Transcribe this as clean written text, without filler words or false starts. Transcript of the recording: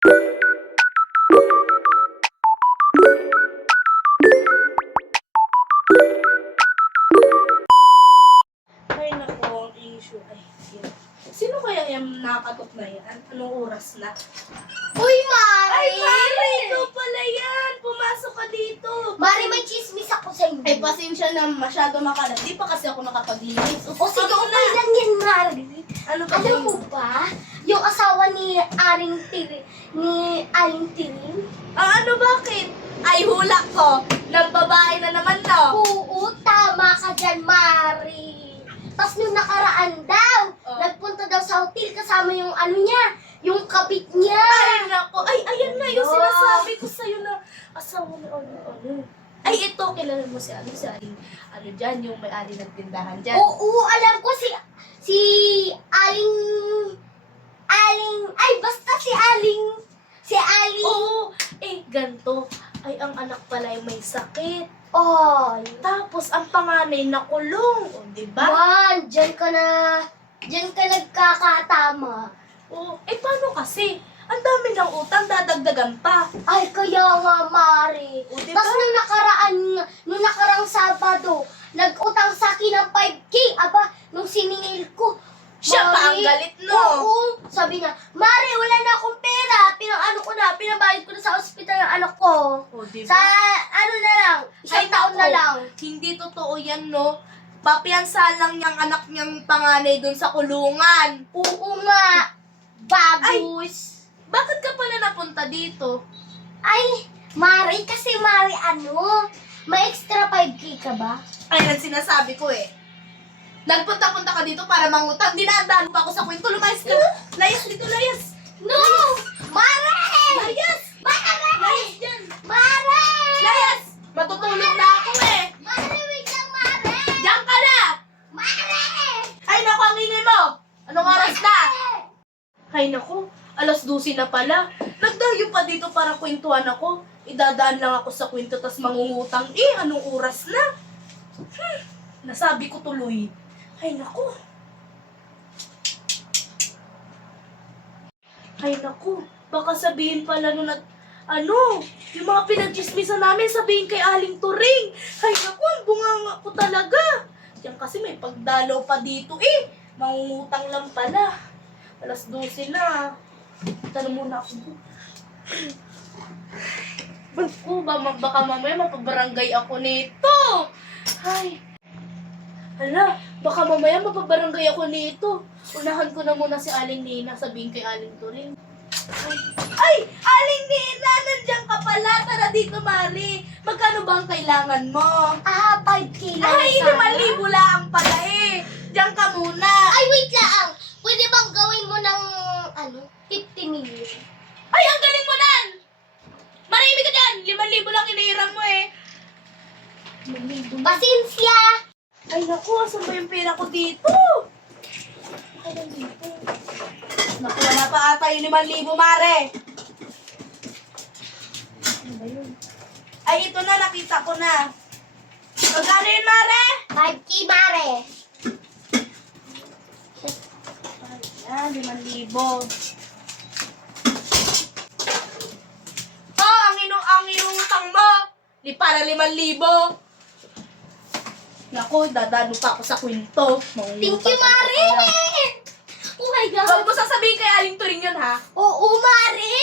Ay, naku, ang issue. Ay, yun. Sino kaya yung nakatok na yan? Anong oras na? Uy, Mari! Ay, Mari! Ikaw pala yan! Pumasok ka dito! Mari, may chismis ako sa inyo. Ay, pasensya na masyado makalat. Di pa kasi ako nakapag-linis. O sige, okay lang yan, Mari. Ano ba Alam yun? mo ba, yung asawa ni Aling Tiring? Ano bakit? Ay, hula ko! Ng babae na naman, no? Oo, tama ka dyan, Mari. Tapos nung nakaraan daw, Oh. nagpunta daw sa hotel kasama yung ano niya, yung kabit niya. Ay, nako. Ay, ayan na yung Oh. sinasabi ko sa'yo na asawa na ano. Ay, ito, kilala mo si Aling, ano dyan, yung may-ari ng tindahan dyan. Oo, alam ko si Aling, Oo, ganto. Ay, ang anak pala ay may sakit. Ay, Tapos, ang panganay nakulong. O, diba? man, dyan ka nagkakatama. Oo, paano kasi? Ang dami ng utang, dadagdagan pa. Ay, kaya nga, Mari. O, diba? Tapos nung nakarang Sabado, nag-utang sa akin ng 5K. Aba, nung siningil ko, Siya pa ang Mari, galit, no? Oo. Sabi niya, Mari, wala na akong pera. Pinabayad ko na sa ospital ng anak ko. O, diba? Sa, ano na lang, isang taon na nako, lang. Hindi totoo yan, no? Papiyansa lang niyang anak niyang panganay dun sa kulungan. Oo nga, bagus. Bakit ka pala napunta dito? Ay, Mari, kasi Mari, may extra 5K ka ba? Ay, ang sinasabi ko Nagpunta-punta ka dito para mangutang. Dinadaan pa ako sa kwento. Lumayas ka. Layas dito, layas. No! Mari! Layas! Mari! Layas dyan. Mari! Layas! Matutulog na ako Mari, wait lang, Mari! Diyan ka na! Mari! Ay, naku, ang ingay mo! Anong oras na? Ay, naku. 12:00 na pala. Nagdayo pa dito para kwentuhan ako. Idadaan lang ako sa kwento tas mangungutang. Anong oras na? Nasabi ko tuloy. Ay, naku. Ay, naku. Baka sabihin pala nun at yung mga pinagchismisan namin sabihin kay Aling Turing. Ay, naku, ang bunganga ko talaga. Yan kasi may pagdalaw pa dito mangungutang lang pala. 12:00 na. Tanong muna ako. Baka mamaya mapabarangay ako nito. Ay. Hala, baka mamaya mapabarangay ako nito. Unahan ko na muna si Aling Nina, sabihin kay Aling Turing. Ay! Aling Nina! Nandiyan ka pala! Tara dito, Mari! Magkano ba ang kailangan mo? 5K lang Ay, sana. 5,000 lang pala Diyan ka muna! Ay, wait lang! Pwede bang gawin mo ng, 50 million? Ay, ang galing mo nan! Marami ka dyan! 5,000 lang hinihiram mo 5,000. Pasensya! Ay, naku, asan ba yung pera ko dito? Ay, nandito. Naku, wala pa ata yung 5,000, Mare. Ano ba yun? Ay, ito na, nakita ko na. Magkano yun, Mare? 5K, Mare! Ayan, 5,000. Oh, ang inuutang mo. Di para 5,000. Naku, dadano pa ako sa kwento. Thank you, Mare! Oh my God! Huwag mo sasabihin kay Aling Turing yun, ha? Oo, Mare!